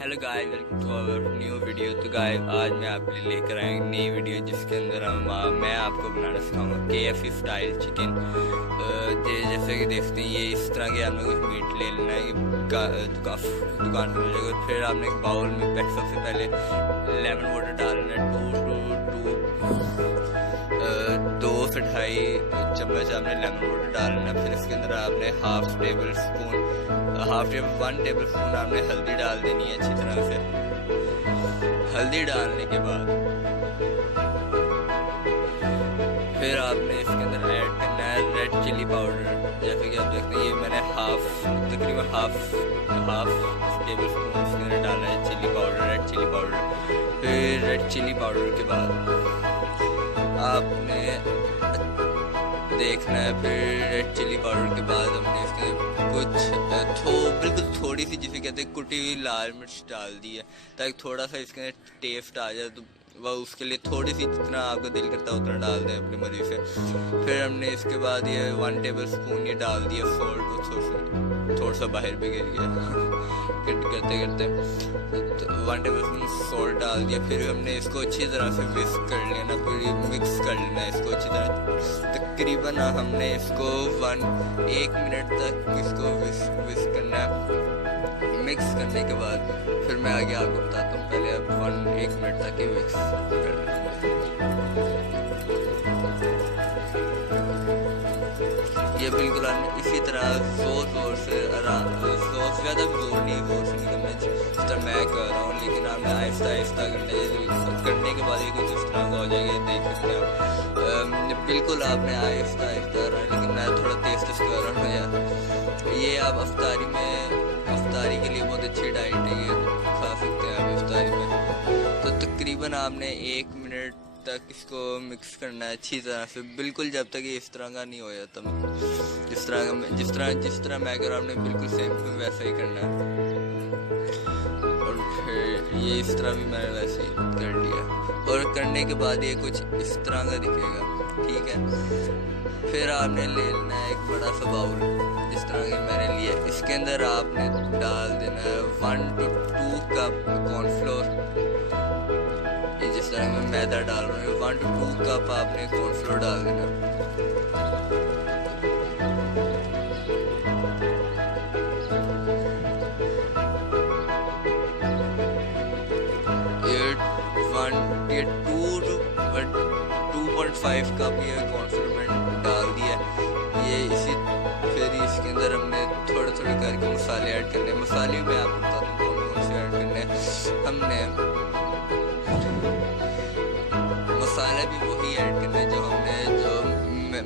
Hello guys, welcome to our new video. तो guys आज मैं आपके लिए लेकर आया एक नई वीडियो जिसके अंदर मैं आपको बनाना सिखाऊंगा KFC स्टाइल चिकन। जैसे कि देखते हैं, ये इस तरह के आपने कुछ मीट ले लेना है, दुकान पर मिल जाएगा। फिर आपने एक बाउल में सबसे पहले लेमन वाटर डालना है, दो से ढाई चम्मच आपने लेमन वाटर डालना। फिर इसके अंदर आपने 1 टेबल स्पून आपने हल्दी डाल देनी है अच्छी तरह से। हल्दी डालने के बाद फिर आपने इसके अंदर ऐड करना है रेड चिली पाउडर। जैसे कि आप देखते हैं, ये मैंने तकरीबन हाफ टेबल स्पून इसके अंदर डाला है chilli powder, red chilli powder. फिर रेड चिली पाउडर के बाद आपने देखना है, फिर रेड चिली पाउडर के बाद हमने इसके बिल्कुल थोड़ी सी, जिसे कहते हैं कुटी हुई लाल मिर्च डाल दी है, ताकि थोड़ा सा इसके अंदर टेस्ट आ जाए। तो वह उसके लिए थोड़ी सी, जितना आपका दिल करता है उतना डाल दें अपनी मर्जी से। फिर हमने इसके बाद ये 1 टेबल स्पून ये डाल दिया सॉल्ट, थोड़ा सा बाहर भी गिर गया करते 1 टेबल स्पून सॉल्ट डाल दिया। फिर हमने इसको अच्छी तरह से विस्क कर लेना, फिर मिक्स कर लेना इसको अच्छी तरह। तकरीबन हमने इसको 1 मिनट तक इसको विस्क करना है। मिक्स करने के बाद फिर मैं आगे आपको बताता हूँ। पहले अब 1 मिनट तक ही मिक्स कर लेना। ये बिल्कुल इसी तरह जोर से ज़्यादा जोर नहीं करना, जिस तरह मैं कर रहा हूँ, लेकिन आपने आहिस्ता करने के बाद ये कुछ इस तरह का हो जाएगा। देख सकते हैं आप, बिल्कुल आपने आहिस्ता रहा, लेकिन मैं थोड़ा तेज कर रहा हूँ यार। ये आप अफ्तारी के लिए बहुत अच्छी डाइट है, ये खा सकते हैं आप अफ्तारी में। तो तकरीबन आपने 1 मिनट तक इसको मिक्स करना है अच्छी तरह से, बिल्कुल जब तक ये इस तरह का नहीं हो जाता। जिस तरह मैं कर रहा हूँ, आपने बिल्कुल सेम वैसा ही करना है। और फिर ये इस तरह भी मैंने वैसे ही कर लिया, और करने के बाद ये कुछ इस तरह का दिखेगा, ठीक है। फिर आपने ले लेना है एक बड़ा सा बाउल, जिस तरह के मैंने लिया। इसके अंदर आपने डाल देना है 1 to 2 कप कॉर्नफ्लोर। जिस तरह मैं मैदा डाल रहा हूँ, 1 to 2 कप आपने कॉर्नफ्लोर डाल देना। ये 2.5 कप ये कॉर्नफ्लोर में डाल दिया। फिर इसके अंदर हमने थोड़े करके मसाले ऐड करने। मसाले में आपको बताता हूँ कौन से ऐड करने। हमने मसाला भी वही ऐड करना है जो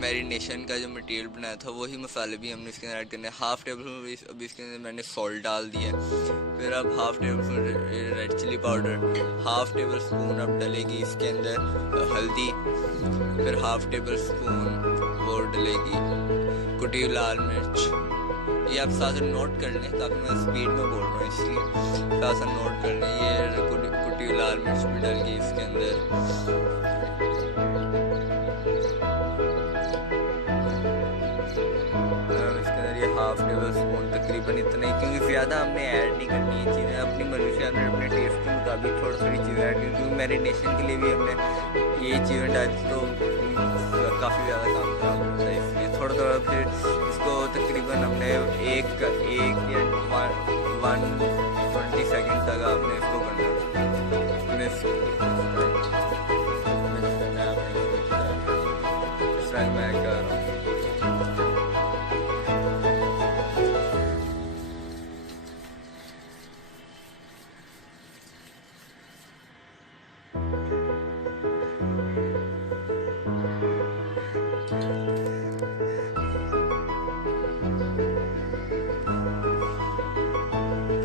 मैरिनेशन का जो मटेरियल बनाया था, वही मसाले भी हमने इसके अंदर ऐड करने। 1/2 टेबल स्पून अभी इसके अंदर मैंने सॉल्ट डाल दिया। फिर अब 1/2 tablespoon red chilli powder, 1/2 tablespoon अब डलेगी इसके अंदर हल्दी। फिर 1/2 टेबल स्पून वो डलेगी कुटी हुई लाल मिर्च। ये आप साथ नोट कर लें, काफ़ी मैं स्पीड में बोल रहा हूँ इसलिए साथ नोट कर लें। ये कुटी हुई लाल मिर्च भी डल गई इसके अंदर। ये 1/2 टेबल स्पून तकरीबन इतना ही, क्योंकि ज़्यादा हमने ऐड नहीं करनी है चीज़ें। अपनी मर्जी से हमने अपने टेस्ट के मुताबिक थोड़ी चीज़ें ऐड की, क्योंकि मैरिनेशन के लिए भी हमने ये चीज़ें डाली तो काफ़ी ज़्यादा काम खराब होता है, इसलिए थोड़ा फिर इसको तकरीबन हमने 1 या 120 सेकेंड तक आपने इसको करना मिक्स करना है आपने इसको मैं कर रहा हूँ।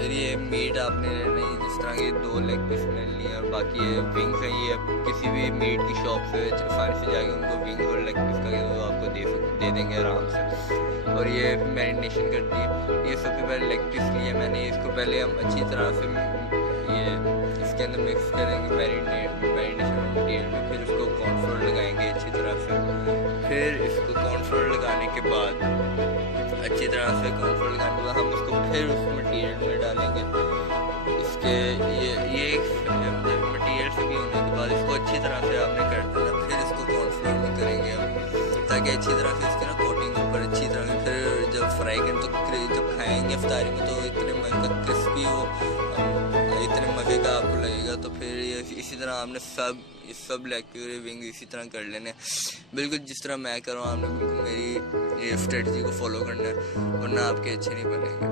फिर ये मीट आपने लेना है, जिस तरह के 2 लेग पीस ले लिए, और बाकी ये विंग्स हैं। ये किसी भी मीट की शॉप से आसानी से जाके उनको विंग और लेग पीस का वो आपको दे देंगे आराम से। और ये मैरिनेशन कर दी। ये सबसे पहले लेग पीस लिया मैंने, इसको पहले हम अच्छी तरह से ये इसके अंदर मिक्स करेंगे मैरिनेशन मटीरियल में। फिर उसको कॉर्नफ्लोर लगाएंगे अच्छी तरह से। फिर इसको कॉर्नफ्लोर लगाने के बाद अच्छी तरह से कॉर्नफ्लोर लगाने के बाद हम इसको फिर उस मटीरियल में डालेंगे। इसके ये मटेरियल से भी होने के बाद इसको अच्छी तरह से आपने कर देना। फिर इसको कॉर्नफ्लोर में करेंगे हम, ताकि अच्छी तरह से इसकी ना कोटिंग ऊपर अच्छी तरह से, फिर जब फ्राई करें तो जब खाएंगे इफ्तारी में तो इतने मज़े का क्रिस्पी हो, इतने मज़े का आपको लगेगा। तो फिर ये इसी तरह आपने सब लेग के विंग इसी तरह कर लेने, बिल्कुल जिस तरह मैं कर रहा हूँ। आपने बिल्कुल मेरी ये स्ट्रेटजी को फॉलो करना है, वरना आपके अच्छे नहीं बनेंगे।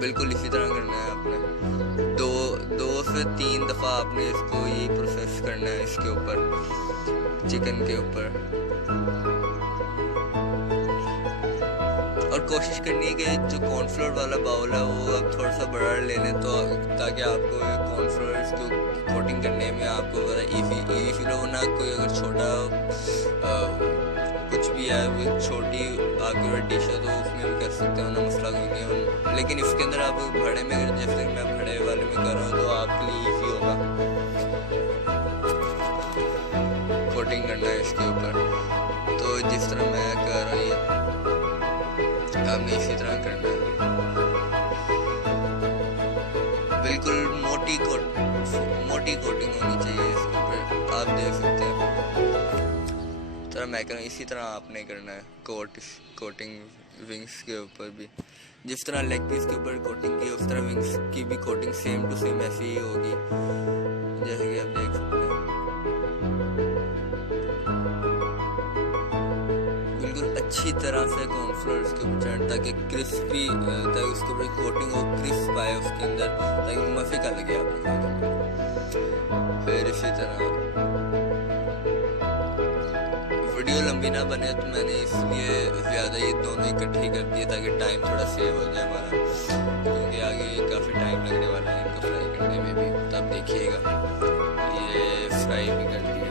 बिल्कुल इसी तरह करना है आपने, दो से 3 दफ़ा आपने इसको यही प्रोसेस करना है इसके ऊपर, चिकन के ऊपर। और कोशिश करनी है कि जो कॉर्नफ्लोर वाला बाउल है वो आप थोड़ा सा बड़ा ले लें, तो ताकि आपको कॉर्नफ्लोर इसको कोटिंग करने में आपको ज़रा ईजी फील हो ना। कोई अगर छोटा कुछ भी है, छोटी आपकी डिश है तो उसमें भी कर सकते हो ना, मसला कोई नहीं है। लेकिन इसके अंदर आप बड़े में, जैसे मैं बड़े वाले में कर रहा हूँ, तो आपके लिए ईजी होगा कोटिंग करना है इसके ऊपर। तो जिस तरह मैं कर रहा हूँ ये आपने इसी तरह करना है, बिल्कुल मोटी कोटिंग होनी चाहिए इसके ऊपर, आप देख सकते हैं। तरह मैं कर रहा हूँ इसी तरह आपने करना है कोटिंग विंग्स के ऊपर भी। जिस तरह लेग पीस के ऊपर कोटिंग की, उस तरह विंग्स की भी कोटिंग सेम टू सेम ऐसी ही होगी, जैसे कि आप देख सकते हैं। अच्छी तरह से कॉर्नफ्लोर इसके ऊपर चढ़, ताकि क्रिस्पी, ताकि उसके ऊपर कोटिंग हो, क्रिस्प आए उसके अंदर, ताकि मज़े का लगे आपको। फिर इसी तरह वीडियो लंबी ना बने, तो मैंने इसलिए ज़्यादा ये दोनों इकट्ठे कर दिए ताकि टाइम थोड़ा सेव हो जाए हमारा, क्योंकि आगे काफ़ी टाइम लगने वाला है इनको फ्राई करने में भी। तब देखिएगा ये फ्राई भी कर दिया,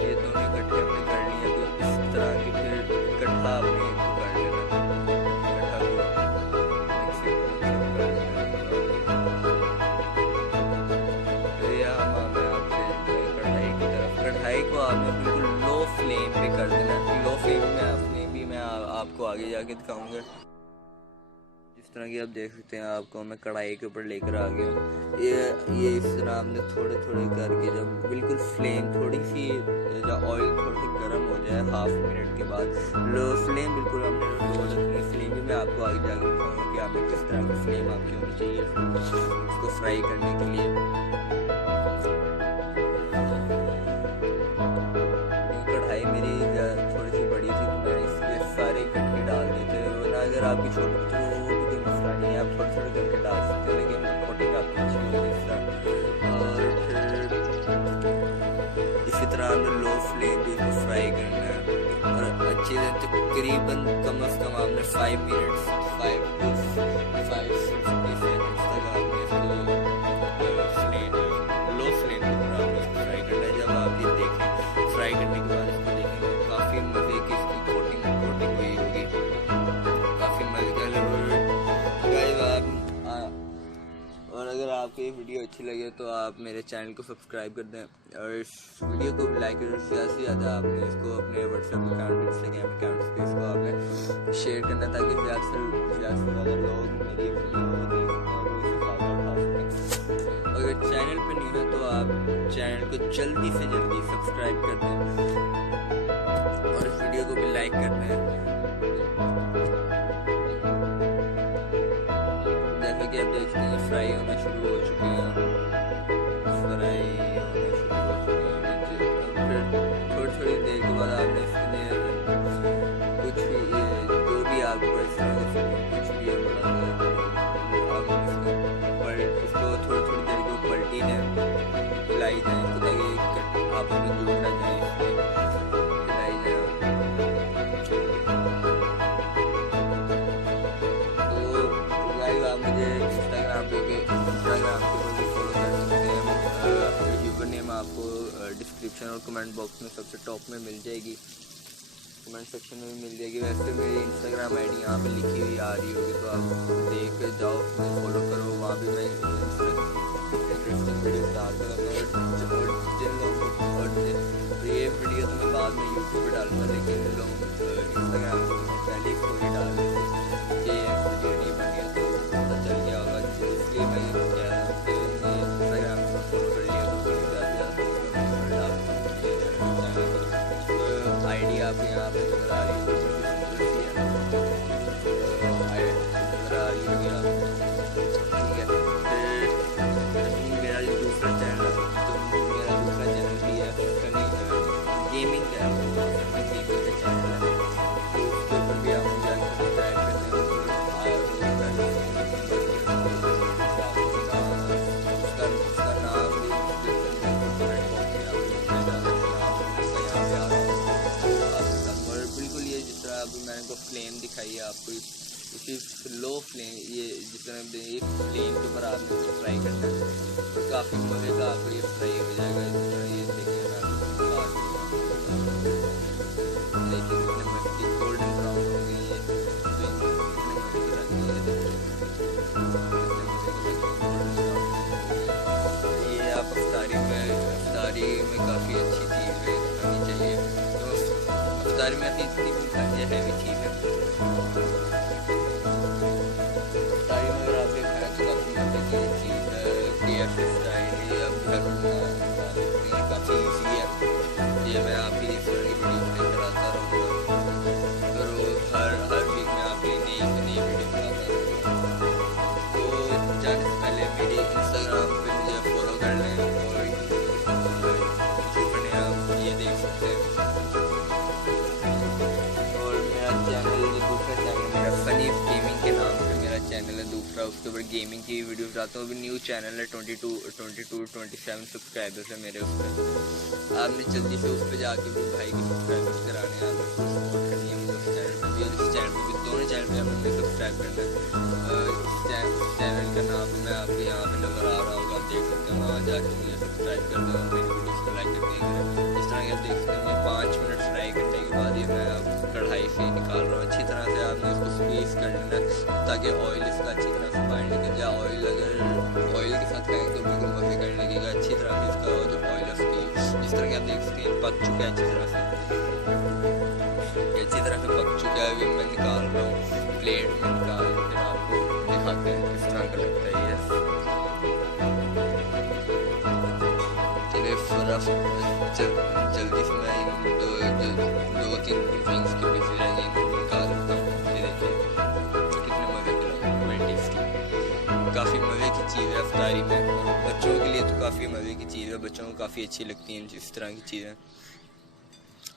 ये दोनों इकट्ठे हमने कर लिए। तो इस तरह की फिर इकट्ठा आपने इनको कर लेना, इकट्ठा फिर यहाँ मैं आपसे कढ़ाई को आपने बिल्कुल लो फ्लेम पे कर देना। लो फ्लेम में आपने भी मैं आपको आगे जाके दिखाऊंगा। जिस तरह की आप देख सकते हैं, आपको मैं कढ़ाई के ऊपर लेकर आ गया हूँ। ये इस तरह हमने थोड़े करके, जब बिल्कुल फ्लेम थोड़ी सी, जब ऑयल थोड़ा सा गर्म हो जाए, हाफ मिनट के बाद लो फ्लेम बिल्कुल हमने लो रखनी। फ्लेम भी मैं आपको आगे जाकर दिखाऊंगा कि आपने किस तरह की फ्लेम आपकी होनी चाहिए इसको फ्राई करने के लिए। कढ़ाई मेरी थोड़ी सी बड़ी थी, तो मैंने इसके सारे इकट्ठे डाल दिए थे, वरना अगर आपकी छोटी तो वो भी कोई मसला नहीं है, आप थोड़े करके डाल सकते हैं, लेकिन कोटिंग आपकी अच्छी होगी इस तरह। और फिर इसी तरह हमने लो फ्लेम पे इसको फ्राई करना है, और अच्छी तरह तकरीबन कम से कम आपने 5 मिनट्स 5 to 5 सेकंड्स तक आपने इसको लो फ्लेम पर आपने इसको फ्राई करना है। जब आप ये देखें फ्राई करने के बाद इसको देखेंगे तो काफ़ी मज़े की इसकी कोटिंग हुई होगी, काफ़ी मज़े का गाइस। और अगर आपको ये वीडियो अच्छी लगे तो आप मेरे चैनल को सब्सक्राइब कर दें, और इस वीडियो को भी लाइक करें। ज़्यादा से ज़्यादा आपने इसको अपने व्हाट्सएप अकाउंट, इंस्टाग्राम अकाउंट्स पे इसको आपने शेयर करना, ताकि ज़्यादा से ज़्यादा लोग मेरी वीडियो देख सकें और उससे फ़ायदा उठा सकें। अगर चैनल पर नहीं है तो आप चैनल को जल्दी से जल्दी सब्सक्राइब कर दें और इस वीडियो को भी लाइक कर दें। जैसा कि आप देखते हैं फ्राई होना शुरू हो चुके हैं, फिर थोड़ी देर के बाद आपने इसके कुछ भी जो भी आपको इस तरह से कुछ भी इसको थोड़ी देर को पलटी दें, हिलाई जाए इसको, ताकि आप में जुड़ ना जाए, हिलाई जाए। आप मुझे इंस्टाग्राम पे भी फॉलो कर सकते हैं। यूज़र नेम आपको डिस्क्रिप्शन और कमेंट बॉक्स में सबसे टॉप में मिल जाएगी, कमेंट सेक्शन में भी मिल जाएगी। वैसे मेरी इंस्टाग्राम आईडी यहाँ पे लिखी हुई आ रही होगी, तो आप देख के जाओ, फॉलो करो, वहाँ भी मैं इंटरेस्टिंग वीडियो डालता रहूँगा। और ये वीडियो तो मैं बाद में यूट्यूब पर डालूँगा, लेकिन लोग इंस्टाग्राम पर पहले स्टोरी डाल दी K.F.C वीडियो नहीं बनी है, तो आपको इसी लो फ्लेम, ये जिस तरह ये फ्लेम के ऊपर आपने इसको फ्राई करना है तो काफ़ी मज़े का आपको ये फ्राई हो जाएगा। इस तरह ये देखिए मैं देखिए कितने मज़े की गोल्डन ब्राउन हो गई है, कितने मज़े की लग रही है, ये आप अफ्तारी में काफ़ी अच्छी चीज़ है खानी चाहिए। तो अफ्तारी में अपनी इतनी हैवी चीज़ है, अफ्तारी में अगर आप ये खाएँ तो काफ़ी मज़े की चीज़ है। K.F.C स्टाइल ये आप घर में बना सकते हैं, काफ़ी ईजी है। ये मैं आपकी इस तरह की वीडियो लेकर आता रहूँगा और हर वीक में आपकी नई वीडियो बनाता रहूँगा। तो जाने से पहले मेरे इंस्टाग्राम पे मुझे फॉलो कर लें और यूट्यूब ने आप ये देख सकते हैं। और मेरा चैनल दूसरा चैनल मेरा सनीज गेमिंग के नाम से मेरा चैनल है दूसरा, उसके ऊपर गेमिंग की वीडियोस डालता हूँ। अभी न्यू चैनल है, 27 सब्सक्राइबर्स है मेरे उस पर। आपने जल्दी से उस पर जाके भी भाई के सब्सक्राइबर्स कराने हैं, आपने सपोर्ट करनी है मुझे उस चैनल पर भी और इस चैनल पर भी, दोनों चैनल पर आपने सब्सक्राइब करना है। इस चैनल का नाम मैं आपको यहाँ पे नज़र आ रहा होगा, आप देख सकते हैं, वहाँ जाके मुझे सब्सक्राइब कर दें और मेरी वीडियोस को लाइक कर दें। इस तरह के आप देख सकते हैं 5 मिनट फ्राई करने के बाद ये मैं कढ़ाई से निकाल रहा हूँ। अच्छी तरह से आपने इसको स्क्वीज़ कर लेना ताकि ऑयल इसका अच्छी तरह से बाहर निकल जाए। ऑयल अगर ऑयल के साथ खाएंगे तो बिल्कुल मज़े करने लगेगा। अच्छी तरह से इसका जो ऑयल है उसकी जिस तरह के आप देख सकते हैं पक चुका है अच्छी तरह से, ये अच्छी तरह से पक चुका है। अभी मैं निकाल रहा हूँ प्लेट में, निकाल के फिर आपको दिखाते हैं किस तरह का लगता है ये। चलिए फिर जल्दी से मैं इन दो तीन विंग्स के बीच रहेंगे इनको निकाल देता हूँ। ये देखिए कितने मज़े के लगे, बड़ी टेस्टी, काफ़ी मज़े की चीज़ है अफ्तारी में। बच्चों के लिए तो काफ़ी मज़े की चीज़ है, बच्चों को काफ़ी अच्छी लगती हैं इस तरह की चीज़ें।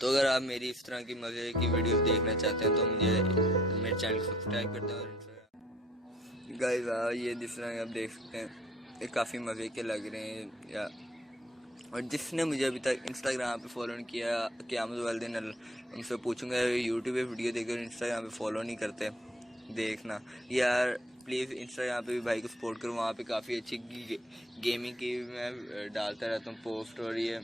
तो अगर आप मेरी इस तरह की मज़े की वीडियोस देखना चाहते हैं तो मुझे मेरे चैनल को सब्सक्राइब कर दें। और गाइस ये जिस तरह आप देख सकते हैं ये काफ़ी मज़े के लग रहे हैं या। और जिसने मुझे अभी तक इंस्टाग्राम पे फॉलो नहीं किया, क़यामत वाले दिन उनसे पूछूंगा, यूट्यूब पे वीडियो देखकर इंस्टाग्राम पे फॉलो नहीं करते, देखना यार प्लीज़। इंस्टाग्राम पे भी भाई को सपोर्ट करो, वहाँ पे काफ़ी अच्छी गेमिंग की मैं डालता रहता हूँ पोस्ट। और ये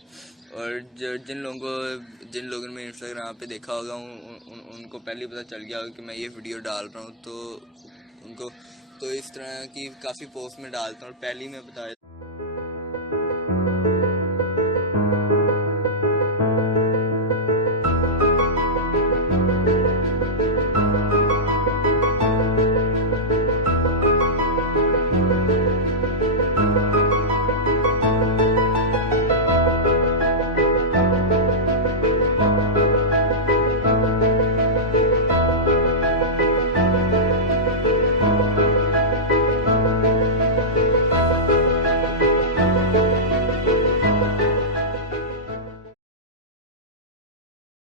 और जिन लोगों ने मेरे इंस्टाग्राम पे देखा होगा उनको पहले पता चल गया होगा कि मैं ये वीडियो डाल रहा हूँ, तो उनको तो इस तरह की काफ़ी पोस्ट में डालता हूँ और पहले ही मैं बता